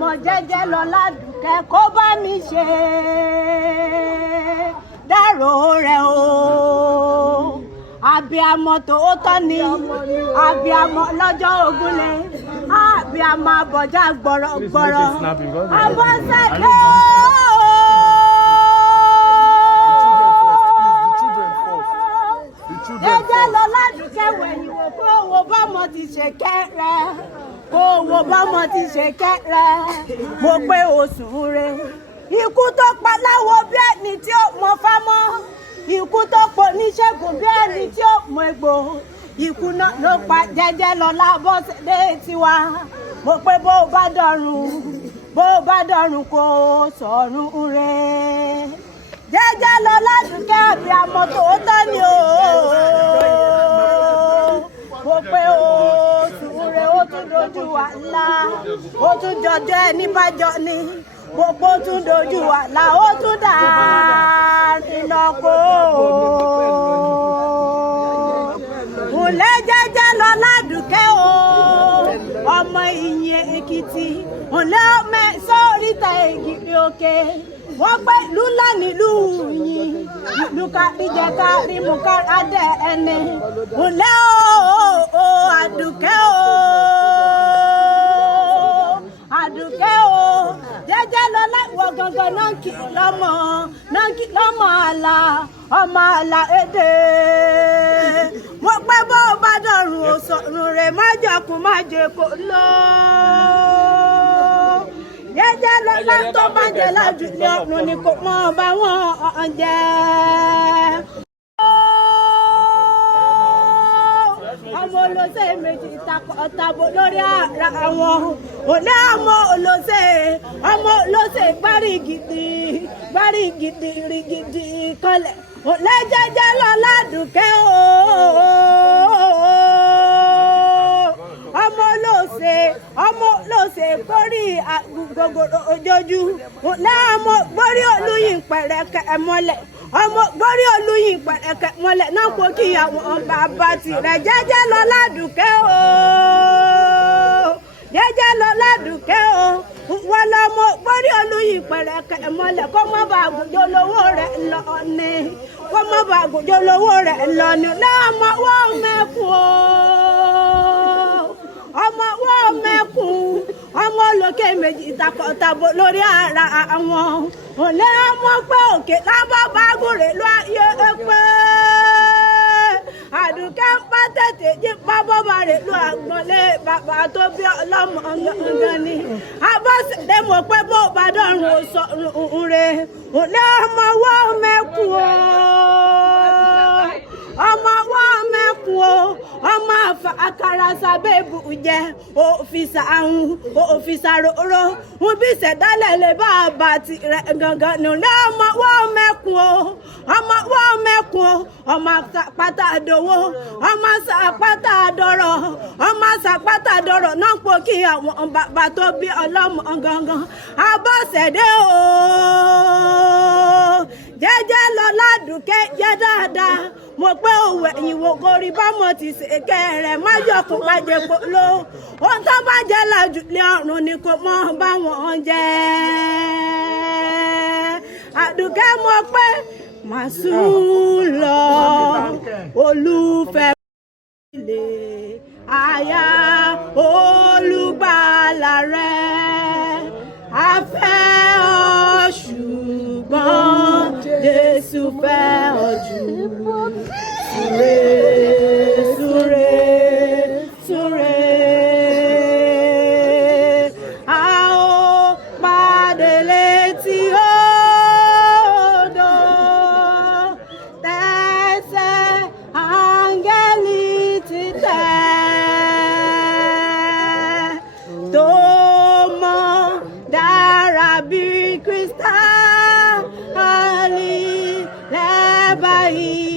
mọ̀ jẹ́jẹ́ lọ ládùúkẹ́ kó bá mi ṣe dárò rẹ̀ o. Àbíamọ tòótọ́ ni àbíamọ lọ́jọ́ ògúnlé àbíamọ àbọ̀já gbọ̀rọ̀gbọ̀rọ̀ Abọ́sẹ̀dé o. Jẹ́jẹ́ lọ ládùúkẹ́ wẹ̀yìn wò kó owó bọ́mọ ti ṣe kẹ́rẹ́ kó owó bọ́mọ ti ṣe kẹ́rẹ́ mo pé oṣù rẹ̀ ikú tó pa láwo bí ẹni tí ó mọ fámọ́ ikú tó pọ̀ níṣègùn bí ẹni tí ó mọ egbò ikú náà ló pa Jẹ́jẹ́ lọ Abọ́sẹ̀dé tiwa mo pé bó bá dọ̀run kó sọ̀run rẹ̀. Jẹ́jẹ́ lọ ládùúkẹ́ àbíamọ tòótọ́ ni o. Mo pé oṣù rẹ̀ ó tún dojú wàhálà ó tún jọjọ́ ẹni bájọ́ ni gbogbo tún dojú wàhálà ó tún dàrínà kó. Ǹlẹ́ Jẹ́jẹ́ lọ ládùúkẹ́ o ọmọ Ìyìn Èkìtì ǹlẹ́ ọmọ sóríta Èkìtì òkè wọ́n pẹ́ ìlú ńlá nílùú yìí ìlú káríjẹ kárímù kárádẹ ẹni ǹlẹ́ o Àdùkẹ́ o Àdùkẹ́ o Jẹ́jẹ́ lọ láìwọ̀ gangan náà kì lọ́mọ àlà ọmọ àlà èdè mo pẹ́ bó bá dọ̀rùn òsọ̀rùn rẹ̀ má jọkùn má jẹ kó lọ. Jẹ́jẹ́ lọ látọ́ bá jẹ lájúlé ọ̀run ni kò mọ bá wọn jẹ. Ọmọ olóṣè méjì tàbó lórí ara wọn òní ọmọ olóṣè gbárígidì rígidì kọlẹ̀ òní Jẹ́jẹ́ lọ ládùúkẹ́ o. Ọmọ olóṣè gbórí gbogbo ojojú láàmú gbórí olúyìn pẹ̀rẹ̀kẹ̀ mọ́lẹ̀ ọmọ gbórí olúyìn pẹ̀rẹ̀kẹ̀ mọ́lẹ̀ náà kó kí àwọn bàbá tirẹ̀ Jẹ́jẹ́ lọ ládùúkẹ́ o. Jẹ́jẹ́ lọ ládùúkẹ́ o wọ́n lọ́mọ gbórí olúyìn pẹ̀rẹ̀kẹ̀ mọ́lẹ̀ kó má bàa gùnjọ́ lówó rẹ̀ lọ ni kó má bàa gùnjọ́ lówó rẹ̀ lọ ni láàmú wọ́n mẹ́kún o. Ọmọ wọ́n mẹ́kún ọmọ olókè méjì takọ̀tàbọ̀ lórí ara àwọn òlé ọmọ pé òkè lábọ́ bá gòrè lọ ayé pé Àdùkẹ́ ń pa tètè jí pábọ́ bá rè lọ àgbọ̀nlé bàbá tó bí ọlọ́mọ ọ̀gán ni Abọ́sẹ̀dé mo pé bó bá dọ̀rùn òsọ̀rùn rẹ̀ òlé ọmọ wọ́n mẹ́kún o. Ọmọ wọ́n mẹ́kún o ọmọ àfà àkàrà sábẹ́bù jẹ́ òfìsà àrùn òfìsà róró wọn bí ìṣẹ̀dálẹ̀ lè bá àbá tirẹ̀ gangan nílẹ̀ ọmọ wọ́n mẹ́kún o. Ọmọ wọ́n mẹ́kún o ọmọ sàpátá dòwó ọmọ sàpátá dọ̀rọ̀ ọmọ sàpátá dọ̀rọ̀ náà pò kí àwọn bàbá tó bí ọlọ́mọ gangan Abọ́sẹ̀dé o. Jẹ́jẹ́ lọ ládùúkẹ́ jẹ́ dáadáa mo pé òwe ìwò gorí bámọ̀ ti ṣe kẹ́rẹ̀ má jọkùn má jẹ kó ló ohun tó bá jẹ́ lájúlé ọ̀run ni kò mọ bá wọn jẹ́. Àdùkẹ́ mo pé màsùn lọ olùfẹ́ ilé àyà olùgbàlà rẹ̀ a fẹ́ ọ ṣùgbọ́n Jésù fẹ́ ọ jù. Súré, súré, súré, a ó pàdé létí odò, tẹsẹ̀ áńgẹ́lì ti tẹ̀, tó mọ́ dára bí kírísítálì lẹ́bàá yìí.